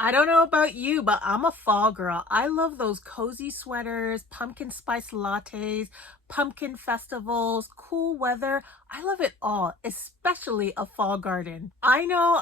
I don't know about you, but I'm a fall girl. I love those cozy sweaters, pumpkin spice lattes, pumpkin festivals, cool weather. I love it all, especially a fall garden. I know,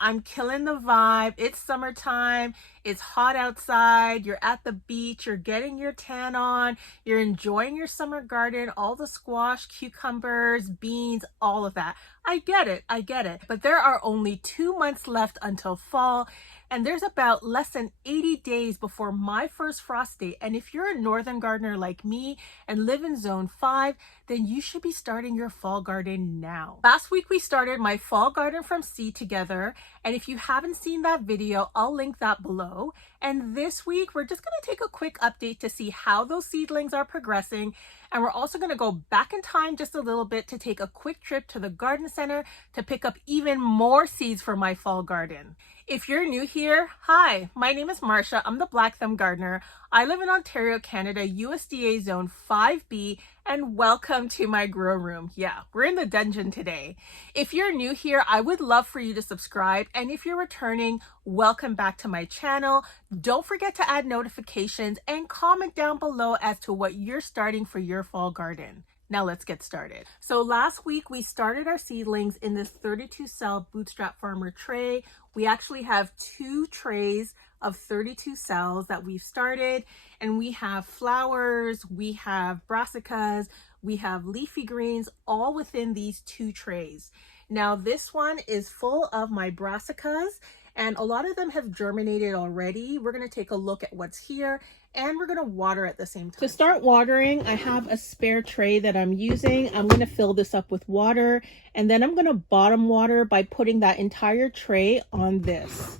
I'm killing the vibe. It's summertime, it's hot outside, you're at the beach, you're getting your tan on, you're enjoying your summer garden, all the squash, cucumbers, beans, all of that. I get it, I get it. But there are only 2 months left until fall, and there's about less than 80 days before my first frost date. And if you're a northern gardener like me and live in zone 5, then you should be starting your fall garden now. Last week we started my fall garden from seed together, and if you haven't seen that video, I'll link that below. And this week we're just going to take a quick update to see how those seedlings are progressing, and we're also going to go back in time just a little bit to take a quick trip to the garden center to pick up even more seeds for my fall garden. If you're new here, hi, my name is Marsha. I'm the Black Thumb Gardener. I live in Ontario, Canada, USDA Zone 5B, and welcome to my grow room. Yeah, we're in the dungeon today. If you're new here, I would love for you to subscribe, and if you're returning, welcome back to my channel. Don't forget to add notifications and comment down below as to what you're starting for your fall garden. Now let's get started. So last week we started our seedlings in this 32 cell Bootstrap Farmer tray. We actually have 2 trays of 32 cells that we've started, and we have flowers, we have brassicas, we have leafy greens, all within these 2 trays. Now this one is full of my brassicas, and a lot of them have germinated already. We're going to take a look at what's here, and we're going to water at the same time. To start watering, I have a spare tray that I'm using. I'm going to fill this up with water, and then I'm going to bottom water by putting that entire tray on this.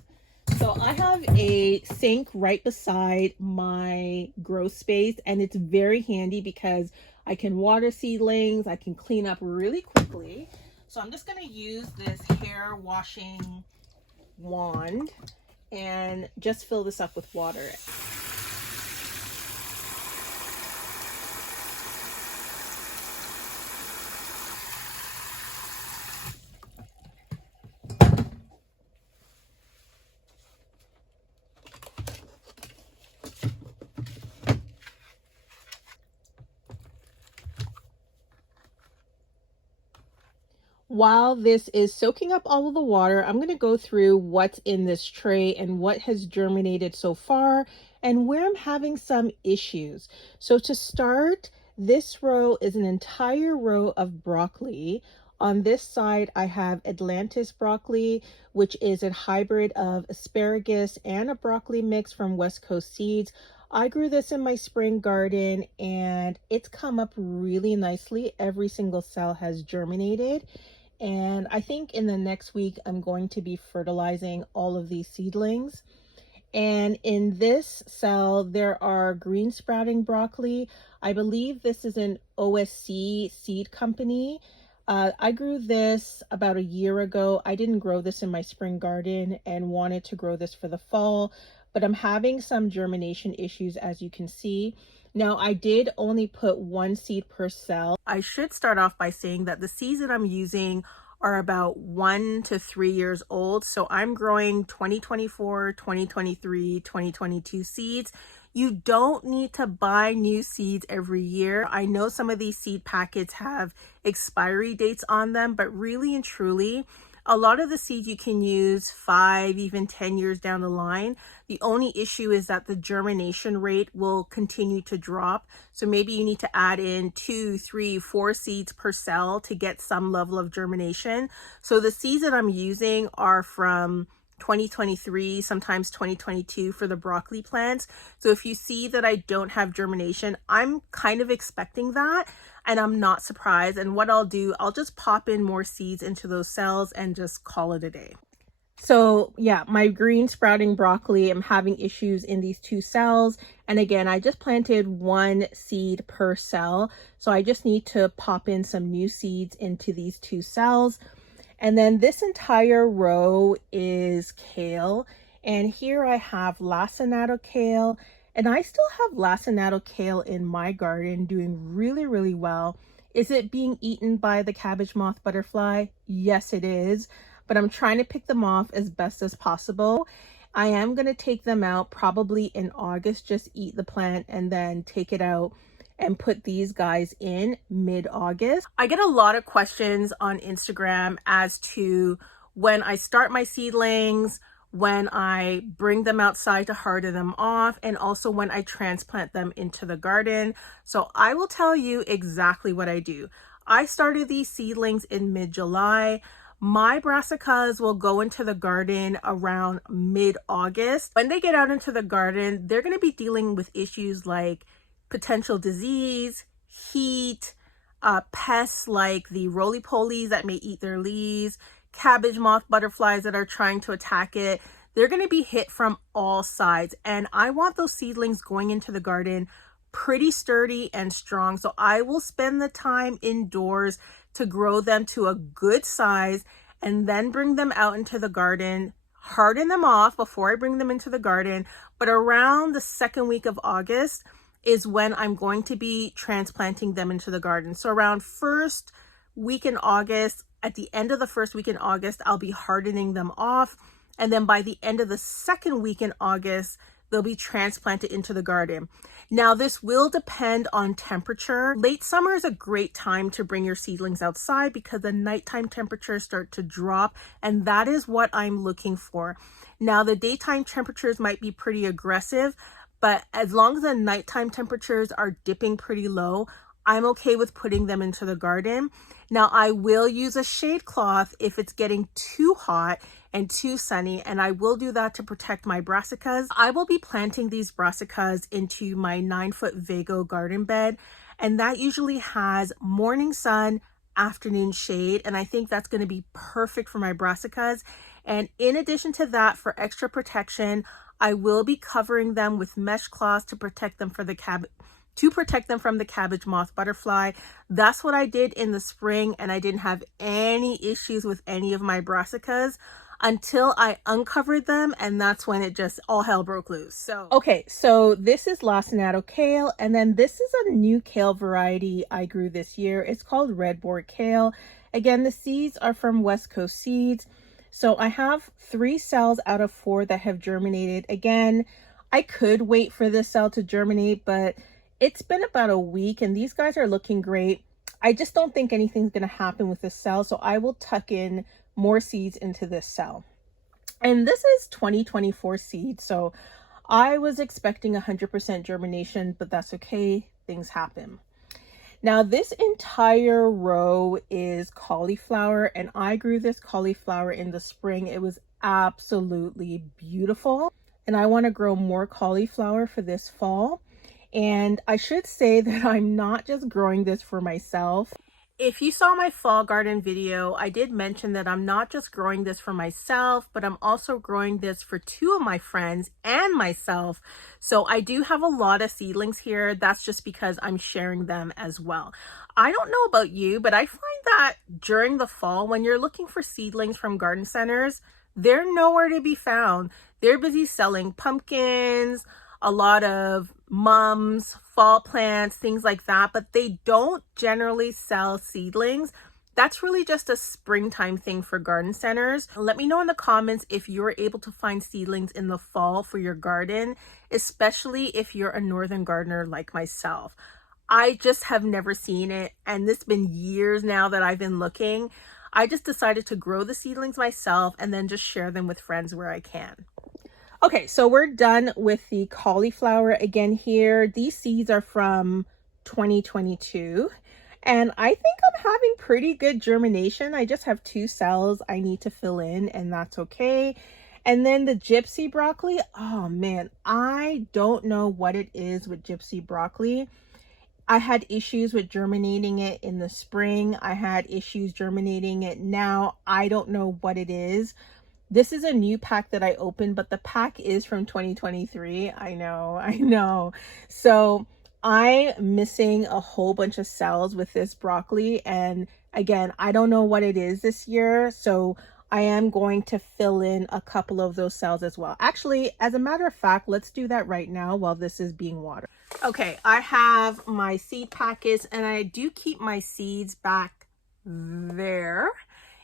So I have a sink right beside my grow space, and it's very handy because I can water seedlings, I can clean up really quickly. So I'm just going to use this hair washing wand and just fill this up with water. While this is soaking up all of the water, I'm going to go through what's in this tray and what has germinated so far and where I'm having some issues. So to start, this row is an entire row of broccoli. On this side, I have Atlantis broccoli, which is a hybrid of asparagus and a broccoli mix from West Coast Seeds. I grew this in my spring garden and it's come up really nicely. Every single cell has germinated. And I think in the next week, I'm going to be fertilizing all of these seedlings. And in this cell, there are green sprouting broccoli. I believe this is an OSC seed company. I grew this about a year ago. I didn't grow this in my spring garden and wanted to grow this for the fall, but I'm having some germination issues, as you can see. Now, I did only put 1 seed per cell. I should start off by saying that the seeds that I'm using are about 1 to 3 years old. So I'm growing 2024, 2023, 2022 seeds. You don't need to buy new seeds every year. I know some of these seed packets have expiry dates on them, but really and truly, a lot of the seeds you can use 5, even 10 years down the line. The only issue is that the germination rate will continue to drop. So maybe you need to add in 2, 3, 4 seeds per cell to get some level of germination. So the seeds that I'm using are from 2023, sometimes 2022 for the broccoli plants. So if you see that I don't have germination, I'm kind of expecting that, and I'm not surprised. And what I'll do, I'll just pop in more seeds into those cells and just call it a day. So yeah, my green sprouting broccoli, I'm having issues in these 2 cells. And again, I just planted 1 seed per cell. So I just need to pop in some new seeds into these 2 cells. And then this entire row is kale. And here I have lacinato kale. And I still have lacinato kale in my garden doing really, really well. Is it being eaten by the cabbage moth butterfly? Yes, it is. But I'm trying to pick them off as best as possible. I am going to take them out probably in August, just eat the plant and then take it out and put these guys in mid-August. I get a lot of questions on Instagram as to when I start my seedlings, when I bring them outside to harden them off, and also when I transplant them into the garden. So I will tell you exactly what I do. I started these seedlings in mid-July. My brassicas will go into the garden around mid-August. When they get out into the garden, they're going to be dealing with issues like potential disease, heat, pests like the roly-polies that may eat their leaves, cabbage moth butterflies that are trying to attack it. They're going to be hit from all sides. And I want those seedlings going into the garden pretty sturdy and strong. So I will spend the time indoors to grow them to a good size and then bring them out into the garden, harden them off before I bring them into the garden. But around the second week of August is when I'm going to be transplanting them into the garden. So around first week in August, at the end of the first week in August, I'll be hardening them off. And then by the end of the second week in August, they'll be transplanted into the garden. Now, this will depend on temperature. Late summer is a great time to bring your seedlings outside because the nighttime temperatures start to drop, and that is what I'm looking for. Now, the daytime temperatures might be pretty aggressive, but as long as the nighttime temperatures are dipping pretty low, I'm okay with putting them into the garden. Now, I will use a shade cloth if it's getting too hot and too sunny, and I will do that to protect my brassicas. I will be planting these brassicas into my 9-foot Vago garden bed, and that usually has morning sun, afternoon shade, and I think that's going to be perfect for my brassicas. And in addition to that, for extra protection, I will be covering them with mesh cloths to protect them from the cabbage moth butterfly. That's what I did in the spring, and I didn't have any issues with any of my brassicas until I uncovered them, and that's when it just all hell broke loose. So this is lacinato kale, and then this is a new kale variety I grew this year. It's called red board kale. Again, the seeds are from West Coast Seeds. So I have 3 cells out of 4 that have germinated. Again, I could wait for this cell to germinate, but it's been about a week and these guys are looking great. I just don't think anything's going to happen with this cell, so I will tuck in more seeds into this cell. And this is 2024 seed, so I was expecting 100% germination, but that's okay. Things happen. Now, this entire row is cauliflower, and I grew this cauliflower in the spring. It was absolutely beautiful, and I want to grow more cauliflower for this fall. And I should say that I'm not just growing this for myself. If you saw my fall garden video, I did mention that I'm not just growing this for myself, but I'm also growing this for 2 of my friends and myself. So I do have a lot of seedlings here. That's just because I'm sharing them as well. I don't know about you, but I find that during the fall, when you're looking for seedlings from garden centers, they're nowhere to be found. They're busy selling pumpkins, a lot of mums, fall plants, things like that, but they don't generally sell seedlings. That's really just a springtime thing for garden centers. Let me know in the comments if you're able to find seedlings in the fall for your garden, especially if you're a northern gardener like myself. I just have never seen it, and it's been years now that I've been looking. I just decided to grow the seedlings myself and then just share them with friends where I can. Okay, so we're done with the cauliflower again here. These seeds are from 2022, and I think I'm having pretty good germination. I just have 2 cells I need to fill in, and that's okay. And then the gypsy broccoli, oh man, I don't know what it is with gypsy broccoli. I had issues with germinating it in the spring. I had issues germinating it now. I don't know what it is. This is a new pack that I opened, but the pack is from 2023. I know. So I'm missing a whole bunch of cells with this broccoli. And again, I don't know what it is this year. So I am going to fill in a couple of those cells as well. Actually, as a matter of fact, let's do that right now while this is being watered. Okay, I have my seed packets, and I do keep my seeds back there.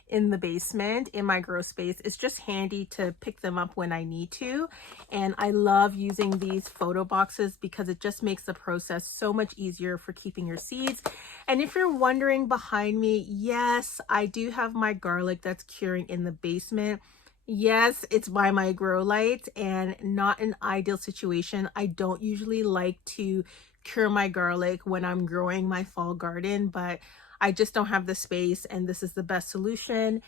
in the basement in my grow space. It's just handy to pick them up when I need to. And I love using these photo boxes because it just makes the process so much easier for keeping your seeds. And if you're wondering behind me, yes, I do have my garlic that's curing in the basement. Yes, it's by my grow light and not an ideal situation. I don't usually like to cure my garlic when I'm growing my fall garden, but I just don't have the space and this is the best solution.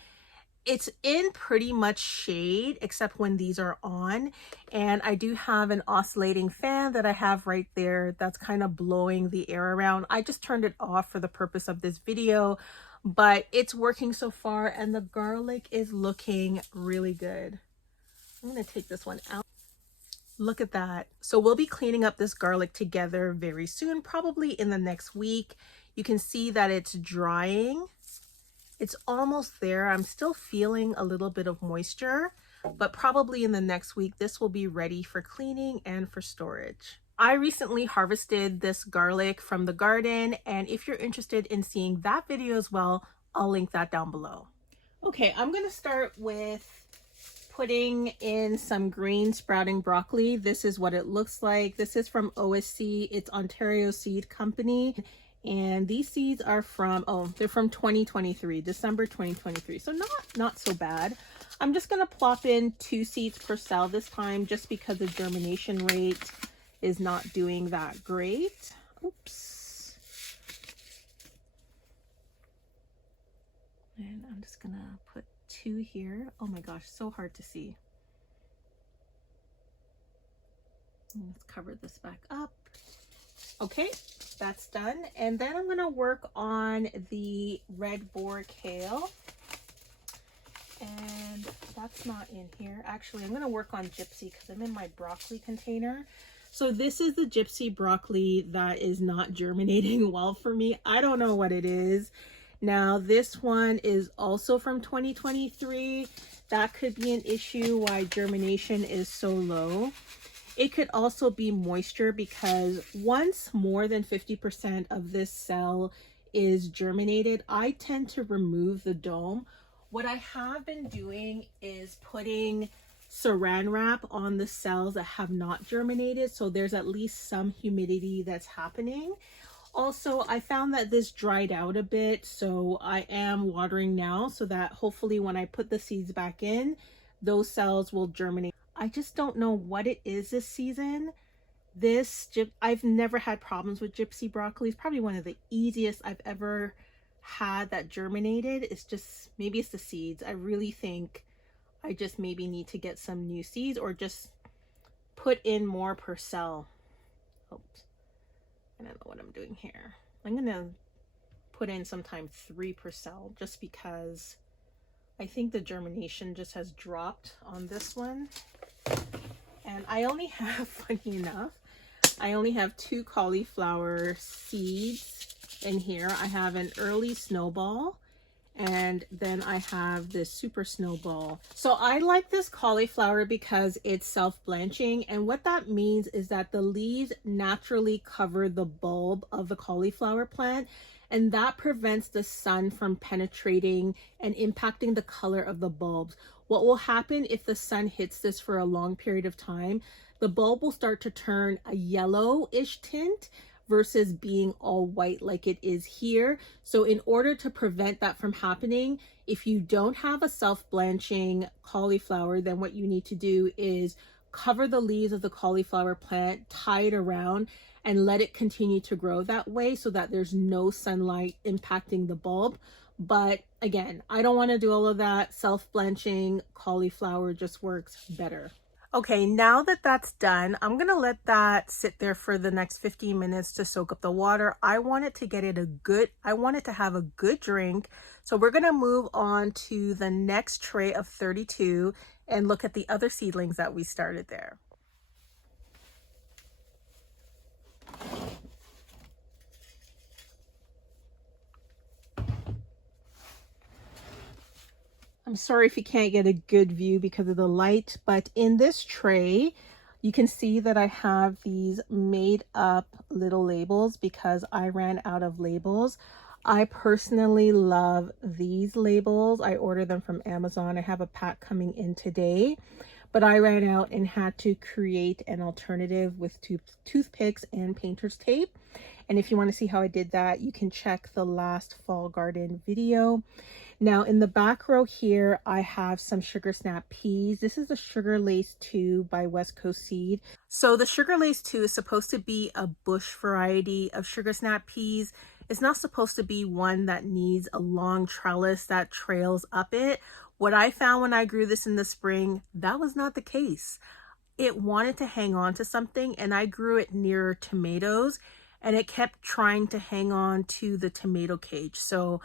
It's in pretty much shade except when these are on, and I do have an oscillating fan that I have right there that's kind of blowing the air around. I just turned it off for the purpose of this video, but it's working so far and the garlic is looking really good. I'm going to take this one out. Look at that. So we'll be cleaning up this garlic together very soon, probably in the next week. You can see that it's drying. It's almost there. I'm still feeling a little bit of moisture, but probably in the next week, this will be ready for cleaning and for storage. I recently harvested this garlic from the garden, and if you're interested in seeing that video as well, I'll link that down below. Okay, I'm gonna start with putting in some green sprouting broccoli. This is what it looks like. This is from OSC. It's Ontario Seed Company. And these seeds are from, they're from 2023, December 2023. So not so bad. I'm just going to plop in 2 seeds per cell this time just because the germination rate is not doing that great. Oops. And I'm just going to put 2 here. Oh my gosh, so hard to see. Let's cover this back up. Okay, that's done. And then I'm going to work on the red boar kale. And that's not in here. Actually, I'm going to work on gypsy because I'm in my broccoli container. So this is the gypsy broccoli that is not germinating well for me. I don't know what it is. Now, this one is also from 2023. That could be an issue why germination is so low. It could also be moisture because once more than 50% of this cell is germinated, I tend to remove the dome. What I have been doing is putting saran wrap on the cells that have not germinated, so there's at least some humidity that's happening. Also, I found that this dried out a bit, so I am watering now so that hopefully when I put the seeds back in, those cells will germinate. I just don't know what it is this season. I've never had problems with gypsy broccoli. It's probably one of the easiest I've ever had that germinated. It's just, maybe it's the seeds. I really think I just maybe need to get some new seeds or just put in more per cell. Oops. I don't know what I'm doing here. I'm gonna put in sometime 3 per cell just because I think the germination just has dropped on this one. And I only have, funny enough, I only have 2 cauliflower seeds in here. I have an early snowball and then I have this super snowball. So I like this cauliflower because it's self-blanching, and what that means is that the leaves naturally cover the bulb of the cauliflower plant, and that prevents the sun from penetrating and impacting the color of the bulbs. What will happen if the sun hits this for a long period of time, the bulb will start to turn a yellowish tint versus being all white like it is here. So in order to prevent that from happening, if you don't have a self-blanching cauliflower, then what you need to do is cover the leaves of the cauliflower plant, tie it around, and let it continue to grow that way so that there's no sunlight impacting the bulb. But again, I don't want to do all of that. Self-blanching cauliflower just works better. Okay, now that that's done, I'm gonna let that sit there for the next 15 minutes to soak up the water. I want it to have a good drink. So we're gonna move on to the next tray of 32 and look at the other seedlings that we started there. I'm sorry if you can't get a good view because of the light, but in this tray, you can see that I have these made up little labels because I ran out of labels. I personally love these labels. I order them from Amazon. I have a pack coming in today, but I ran out and had to create an alternative with toothpicks and painter's tape. And if you want to see how I did that, you can check the last fall garden video. Now in the back row here, I have some sugar snap peas. This is the Sugar Lace 2 by West Coast Seed. So the Sugar Lace 2 is supposed to be a bush variety of sugar snap peas. It's not supposed to be one that needs a long trellis that trails up it. What I found when I grew this in the spring, that was not the case. It wanted to hang on to something, and I grew it near tomatoes, and it kept trying to hang on to the tomato cage. So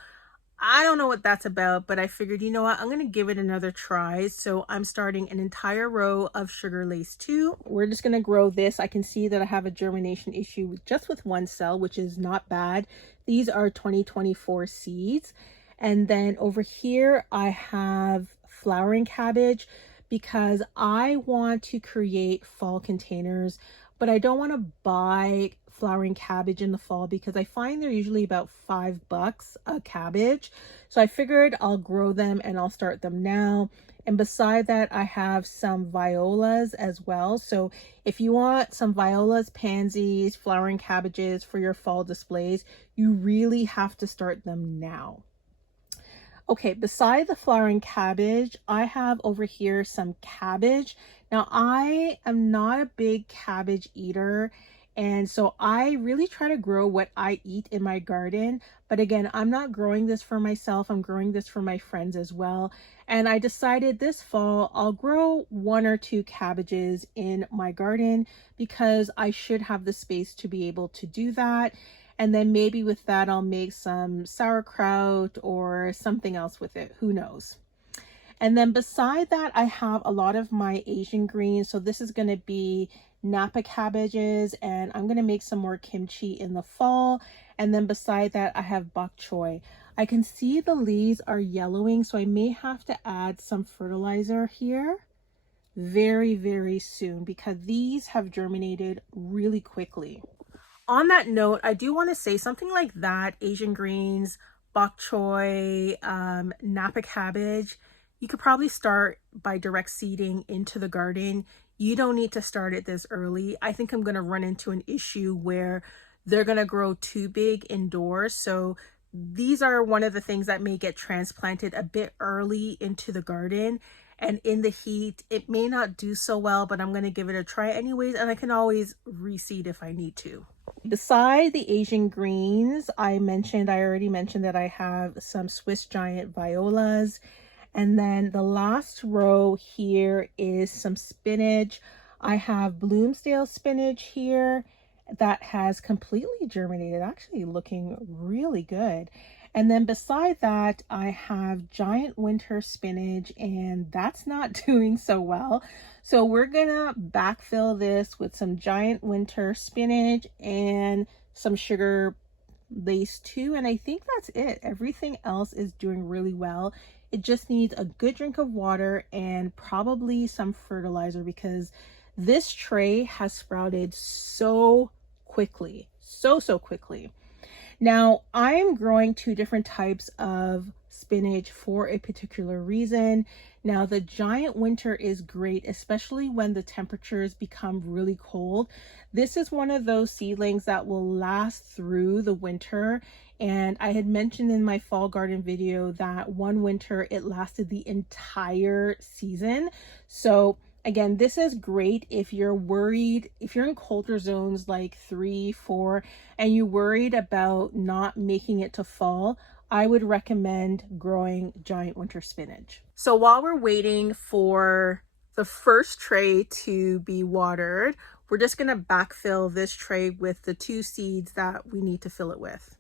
I don't know what that's about, but I figured, you know what, I'm going to give it another try. So I'm starting an entire row of Sugar Lace 2. We're just going to grow this. I can see that I have a germination issue just with one cell, which is not bad. These are 2024 seeds. And then over here, I have flowering cabbage because I want to create fall containers, but I don't want to buy flowering cabbage in the fall because I find they're usually about $5 a cabbage. So I figured I'll grow them and I'll start them now. And beside that, I have some violas as well. So if you want some violas, pansies, flowering cabbages for your fall displays, you really have to start them now. Okay, beside the flowering cabbage, I have over here some cabbage. Now, I am not a big cabbage eater, and so I really try to grow what I eat in my garden. But again, I'm not growing this for myself. I'm growing this for my friends as well. And I decided this fall I'll grow 1 or 2 cabbages in my garden because I should have the space to be able to do that. And then maybe with that, I'll make some sauerkraut or something else with it. Who knows? And then beside that, I have a lot of my Asian greens. So this is going to be Napa cabbages, and I'm going to make some more kimchi in the fall. And then beside that, I have bok choy. I can see the leaves are yellowing, so I may have to add some fertilizer here very, very soon because these have germinated really quickly. On that note, I do want to say something like that, Asian greens, bok choy, Napa cabbage, you could probably start by direct seeding into the garden. You don't need to start it this early. I think I'm going to run into an issue where they're going to grow too big indoors. So these are one of the things that may get transplanted a bit early into the garden. And in the heat, it may not do so well, but I'm going to give it a try anyways. And I can always reseed if I need to. Beside the Asian greens, I already mentioned that I have some Swiss giant violas. And then the last row here is some spinach. I have Bloomsdale spinach here that has completely germinated, actually looking really good. And then beside that, I have giant winter spinach, and that's not doing so well. So we're gonna backfill this with some giant winter spinach and some Sugar Lace 2, and I think that's it. Everything else is doing really well. It just needs a good drink of water and probably some fertilizer because this tray has sprouted so quickly, so quickly. Now, I am growing 2 different types of spinach for a particular reason. Now, the giant winter is great, especially when the temperatures become really cold. This is one of those seedlings that will last through the winter. And I had mentioned in my fall garden video that one winter it lasted the entire season. So again, this is great if you're worried, if you're in colder zones like 3, 4, and you're worried about not making it to fall. I would recommend growing giant winter spinach. So while we're waiting for the first tray to be watered, we're just going to backfill this tray with the 2 seeds that we need to fill it with.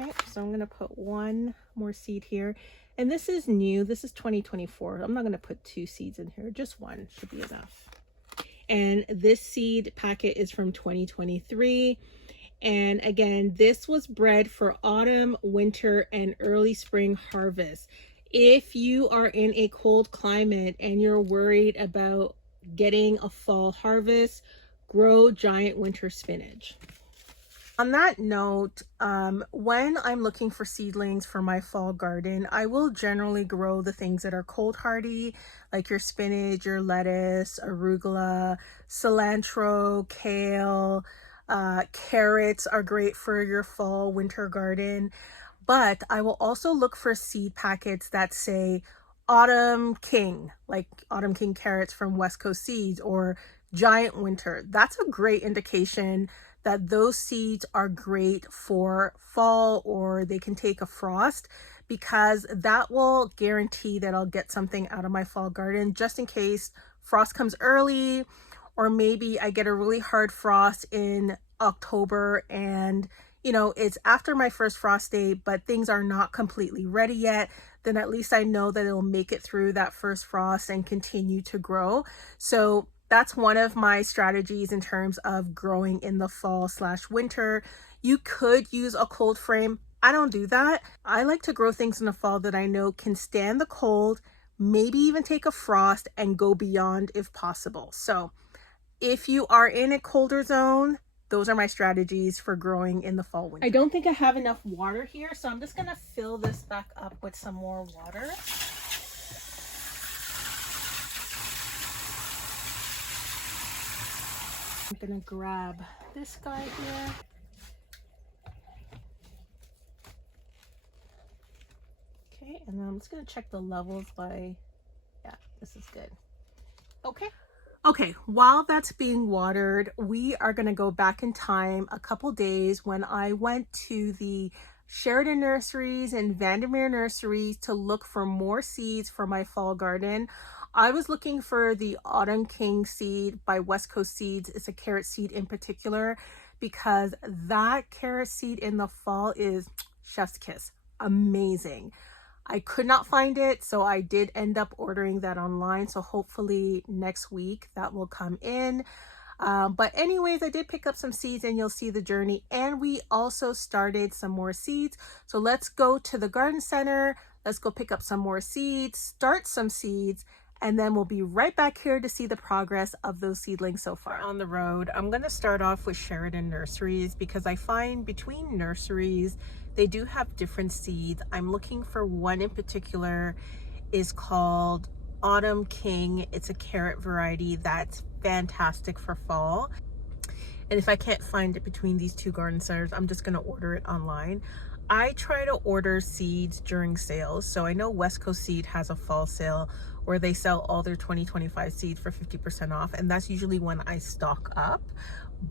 Okay, so I'm going to put 1 more seed here. And this is new. This is 2024. I'm not going to put 2 seeds in here. Just 1 should be enough. And this seed packet is from 2023. And again, this was bred for autumn, winter, and early spring harvest. If you are in a cold climate and you're worried about getting a fall harvest, grow giant winter spinach. On that note, when I'm looking for seedlings for my fall garden, I will generally grow the things that are cold hardy, like your spinach, your lettuce, arugula, cilantro, kale, carrots are great for your fall winter garden. But I will also look for seed packets that say Autumn King, like Autumn King carrots from West Coast Seeds, or Giant Winter. That's a great indication that those seeds are great for fall, or they can take a frost, because that will guarantee that I'll get something out of my fall garden just in case frost comes early, or maybe I get a really hard frost in October and it's after my first frost day, but things are not completely ready yet. Then at least I know that it'll make it through that first frost and continue to grow. So that's one of my strategies in terms of growing in the fall/winter. You could use a cold frame. I don't do that. I like to grow things in the fall that I know can stand the cold, maybe even take a frost and go beyond if possible. So if you are in a colder zone, those are my strategies for growing in the fall winter. I don't think I have enough water here, so I'm just gonna fill this back up with some more water. I'm gonna grab this guy here. Okay, and then I'm just gonna check the levels by, yeah, this is good. Okay, while that's being watered, we are going to go back in time a couple days when I went to the Sheridan Nurseries and Vandermeer Nurseries to look for more seeds for my fall garden. I was looking for the Autumn King seed by West Coast Seeds. It's a carrot seed in particular, because that carrot seed in the fall is chef's kiss. Amazing. I could not find it, so I did end up ordering that online. So hopefully next week that will come in. But anyways, I did pick up some seeds and you'll see the journey. And we also started some more seeds. So let's go to the garden center. Let's go pick up some more seeds, start some seeds, and then we'll be right back here to see the progress of those seedlings so far. On the road, I'm going to start off with Sheridan Nurseries because I find between nurseries, they do have different seeds. I'm looking for one in particular, is called Autumn King. It's a carrot variety that's fantastic for fall. And if I can't find it between these two garden centers, I'm just going to order it online. I try to order seeds during sales. So I know West Coast Seed has a fall sale where they sell all their 2025 seeds for 50% off. And that's usually when I stock up.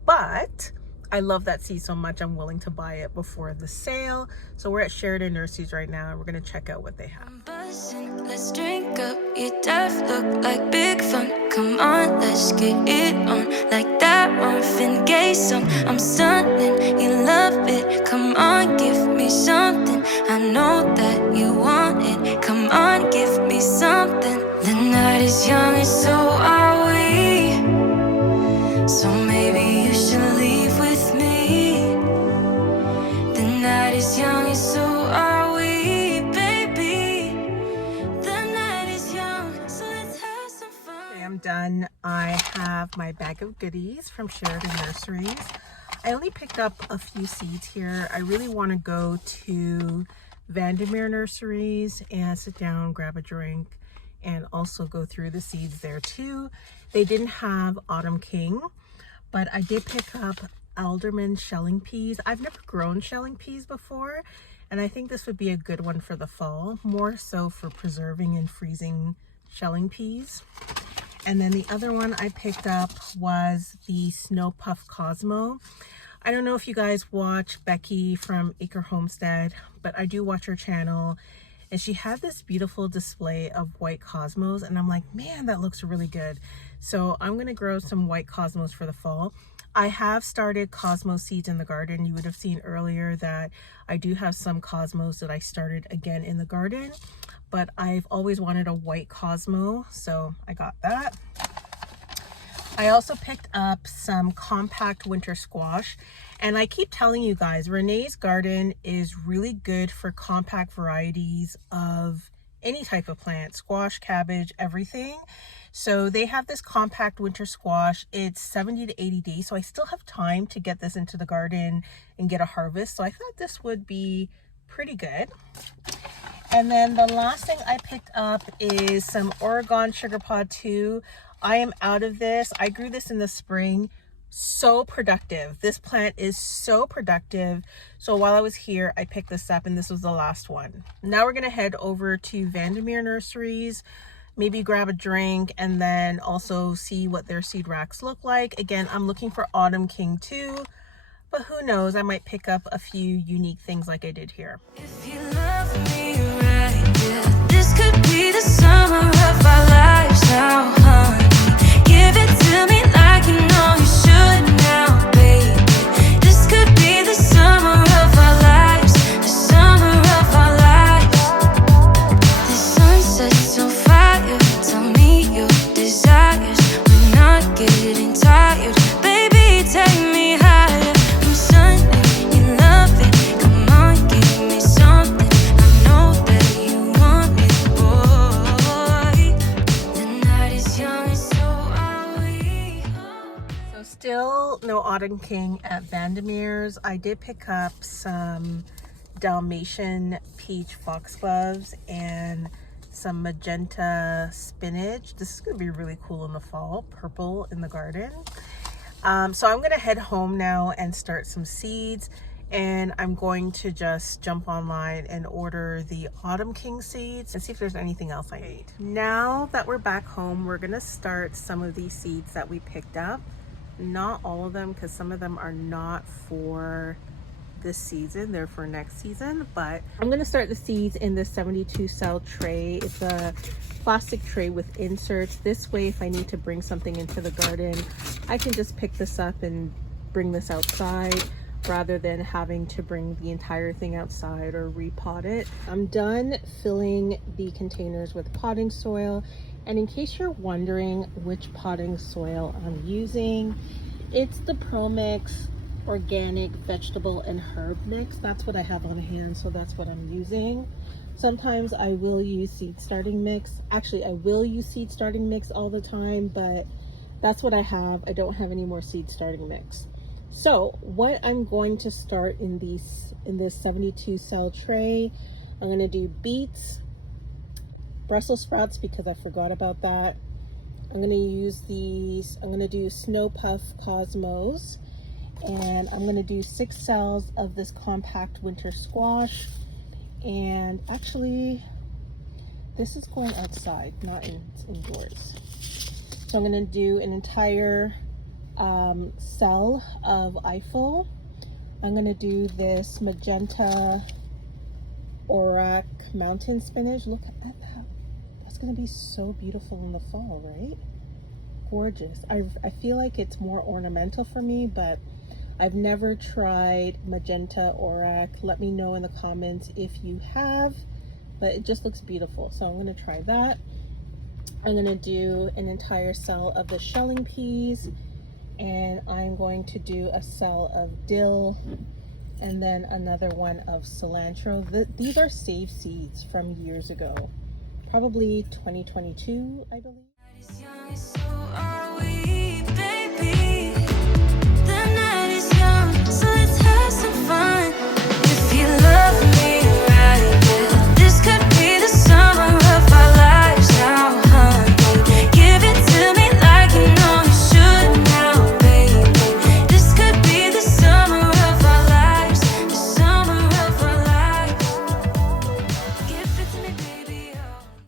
But I love that seed so much, I'm willing to buy it before the sale. So we're at Sheridan Nurseries right now, and we're gonna check out what they have. I'm buzzing, let's drink up. Your death look like big fun. Come on, let's get it on. Like that Marvin Gaye song. I'm stunning, you love it. Come on, give me something. I know that you want it. Come on, give me something. The night is young and so are we. So maybe you should leave with me. The night is young and so are we, baby. The night is young, so let's have some fun. Okay, I'm done. I have my bag of goodies from Sheridan Nurseries. I only picked up a few seeds here. I really want to go to Vandermeer Nurseries and sit down, grab a drink, and also go through the seeds there too. They didn't have Autumn King, but I did pick up alderman shelling peas. I've never grown shelling peas before, and I think this would be a good one for the fall, more so for preserving and freezing shelling peas. And then the other one I picked up was the Snow Puff Cosmo. I don't know if you guys watch Becky from Acre Homestead, but I do watch her channel, and she had this beautiful display of white cosmos, and I'm like, man, that looks really good. So I'm gonna grow some white cosmos for the fall. I have started cosmos seeds in the garden. You would have seen earlier that I do have some cosmos that I started again in the garden, but I've always wanted a white cosmo, so I got that. I also picked up some compact winter squash, and I keep telling you guys, Renee's garden is really good for compact varieties of any type of plant, squash, cabbage, everything. So they have this compact winter squash. It's 70 to 80 days. So I still have time to get this into the garden and get a harvest. So I thought this would be pretty good. And then the last thing I picked up is some Oregon Sugar Pod 2. I am out of this. I grew this in the spring. So productive. This plant is so productive. So while I was here, I picked this up and this was the last one. Now we're going to head over to Vandermeer Nurseries, maybe grab a drink, and then also see what their seed racks look like. Again, I'm looking for Autumn King too, but who knows, I might pick up a few unique things like I did here. If you love me right, yeah, this could be the summer of our lives now, honey. Give it to me like you know you should now, baby. This could be the summer of our lives, the summer of our lives. The sunset's on fire, tell me your desires. We're not getting tired, baby, take me higher. I'm Sunday, you love it, come on, give me something. I know that you want it, boy. The night is young and so are we. So still no Autumn King at Vandermeer's. I did pick up some Dalmatian peach foxgloves and some magenta spinach. This is going to be really cool in the fall, purple in the garden. So I'm going to head home now and start some seeds, and I'm going to just jump online and order the Autumn King seeds and see if there's anything else I need. Now that we're back home, we're going to start some of these seeds that we picked up. Not all of them, because some of them are not for this season, they're for next season. But I'm going to start the seeds in this 72 cell tray. It's a plastic tray with inserts. This way, if I need to bring something into the garden, I can just pick this up and bring this outside rather than having to bring the entire thing outside or repot it. I'm done filling the containers with potting soil. And in case you're wondering which potting soil I'm using, it's the Pro Mix organic vegetable and herb mix. That's what I have on hand, so that's what I'm using. Sometimes I will use seed starting mix. Actually, I will use seed starting mix all the time, but that's what I have. I don't have any more seed starting mix. So what I'm going to start in this 72 cell tray, I'm going to do beets, Brussels sprouts because I forgot about that. I'm going to use these. I'm going to do Snow Puff Cosmos, and I'm going to do 6 cells of this compact winter squash. And actually, this is going outside, not indoors. So I'm going to do an entire cell of Eiffel. I'm going to do this magenta Auroch mountain spinach. Look at that. That's going to be so beautiful in the fall, right? Gorgeous. I feel like it's more ornamental for me, but I've never tried magenta Auroch. Let me know in the comments if you have, but it just looks beautiful. So I'm going to try that. I'm going to do an entire cell of the shelling peas, and I'm going to do a cell of dill, and then another one of cilantro. These are saved seeds from years ago, probably 2022, I believe.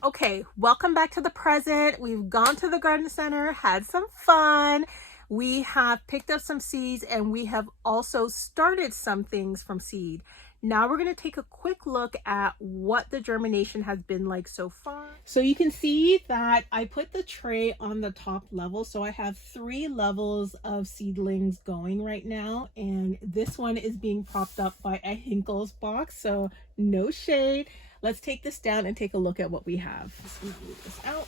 Okay, welcome back to the present. We've gone to the garden center, had some fun. We have picked up some seeds, and we have also started some things from seed. Now we're going to take a quick look at what the germination has been like so far. So you can see that I put the tray on the top level. So I have 3 levels of seedlings going right now. And this one is being propped up by a Hinkles box. So no shade. Let's take this down and take a look at what we have. Let's move this out.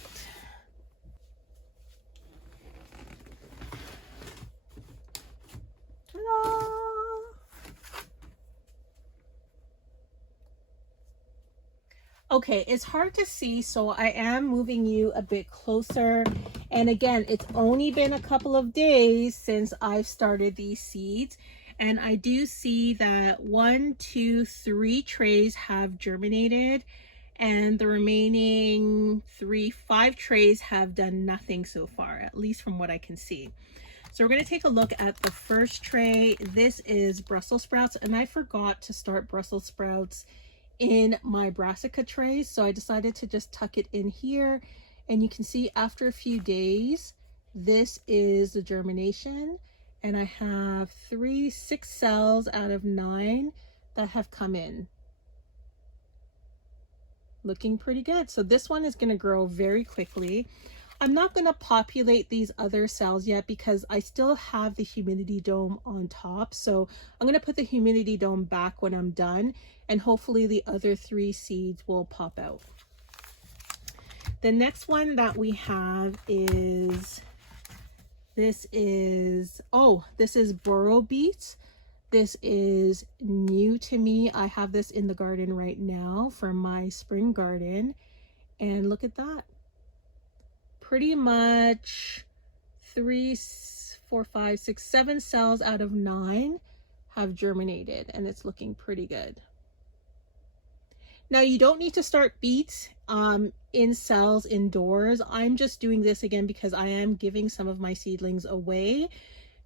Ta-da! Okay, it's hard to see, so I am moving you a bit closer. And again, it's only been a couple of days since I've started these seeds. And I do see that 1, 2, 3 trays have germinated, and the remaining 3, 5 trays have done nothing so far, at least from what I can see. So we're going to take a look at the first tray. This is Brussels sprouts, and I forgot to start Brussels sprouts in my brassica trays, so I decided to just tuck it in here. And you can see after a few days, this is the germination, and I have 6 cells out of 9 that have come in. Looking pretty good. So this one is going to grow very quickly. I'm not going to populate these other cells yet because I still have the humidity dome on top. So I'm going to put the humidity dome back when I'm done, and hopefully the other 3 seeds will pop out. The next one that we have is, this is burrow beets. This is new to me. I have this in the garden right now for my spring garden, and look at that. Pretty much 3, 4, 5, 6, 7 cells out of 9 have germinated, and it's looking pretty good. Now you don't need to start beets in cells indoors. I'm just doing this again because I am giving some of my seedlings away.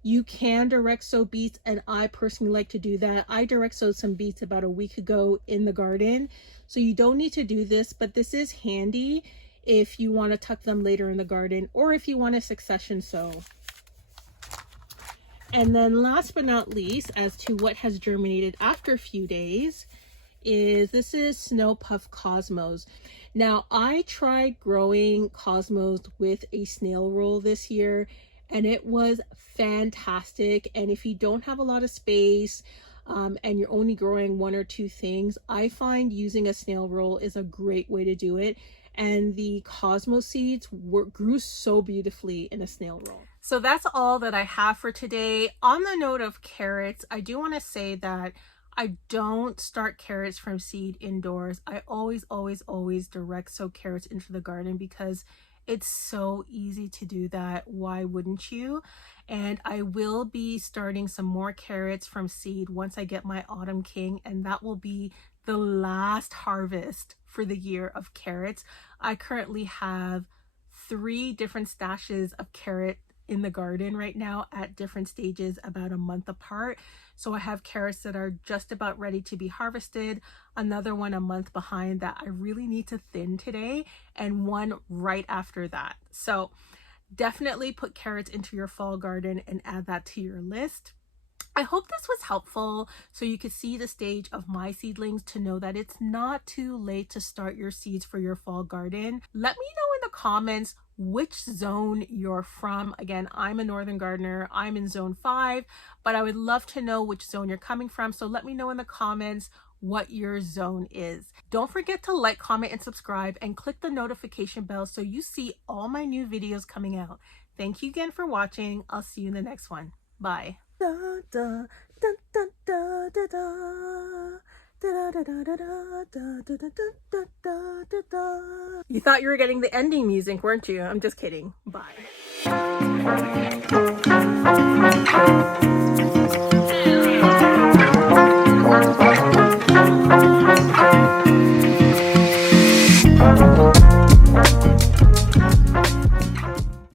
You can direct sow beets, and I personally like to do that. I direct sowed some beets about a week ago in the garden, so you don't need to do this, but this is handy if you want to tuck them later in the garden, or if you want to succession sow. And then last but not least, as to what has germinated after a few days, this is Snow Puff Cosmos. Now I tried growing Cosmos with a snail roll this year, and it was fantastic. And if you don't have a lot of space and you're only growing 1 or 2 things, I find using a snail roll is a great way to do it. And the Cosmos seeds grew so beautifully in a snail roll. So that's all that I have for today. On the note of carrots, I do want to say that I don't start carrots from seed indoors. I always direct sow carrots into the garden because it's so easy to do that. Why wouldn't you? And I will be starting some more carrots from seed once I get my Autumn King, and that will be the last harvest for the year of carrots. I currently have 3 different stashes of carrot in the garden right now at different stages, about a month apart. So I have carrots that are just about ready to be harvested, another one a month behind that I really need to thin today, and one right after that. So definitely put carrots into your fall garden and add that to your list. I hope this was helpful so you could see the stage of my seedlings to know that it's not too late to start your seeds for your fall garden. Let me know in the comments which zone you're from. Again, I'm a northern gardener. I'm in zone 5, but I would love to know which zone you're coming from. So let me know in the comments what your zone is. Don't forget to like, comment, and subscribe, and click the notification bell so you see all my new videos coming out. Thank you again for watching. I'll see you in the next one. Bye. Da, da, da, da, da, da, da. You thought you were getting the ending music, weren't you? I'm just kidding. Bye.